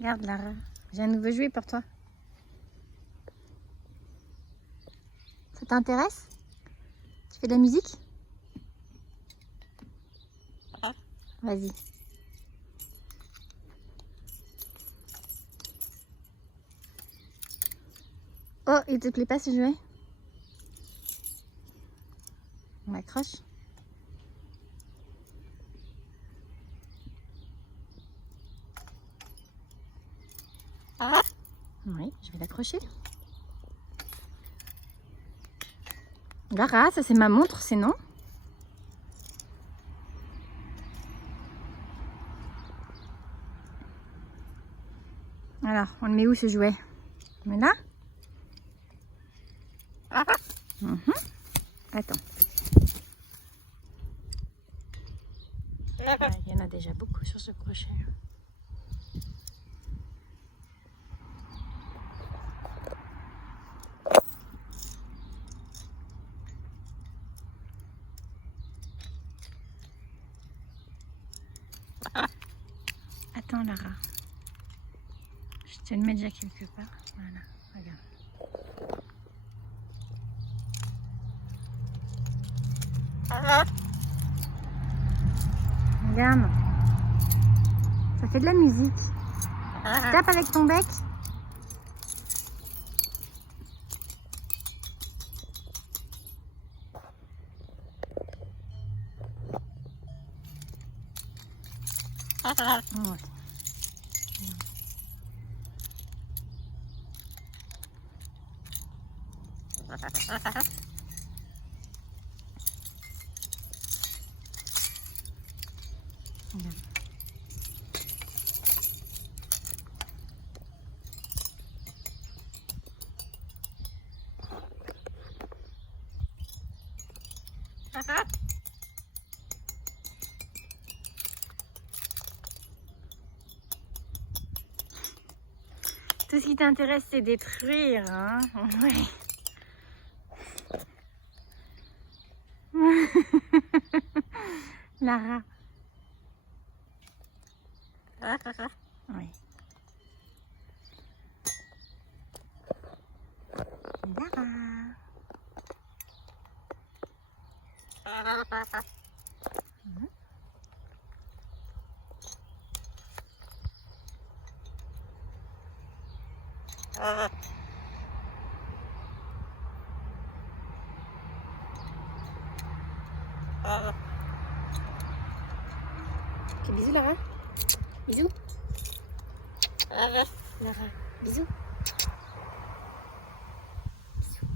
Regarde Lara, j'ai un nouveau jouet pour toi. Ça t'intéresse? Tu fais de la musique? Vas-y. Oh, il te plaît pas ce jouet? On accroche. Oui, je vais l'accrocher. Lara, ça c'est ma montre, c'est non? Alors, on le met où ce jouet? On le met là? Attends. Ah, il y en a déjà beaucoup sur ce crochet. Attends Lara. Je te le mets déjà quelque part. Voilà, regarde. Regarde. Ça fait de la musique. Tu tapes avec ton bec. Ouais. Tout ce qui t'intéresse, c'est détruire, hein? Ouais. Lara. Oui. Lara. Ok, bisous Lara. Bisous. Lara, bisous. Bisous.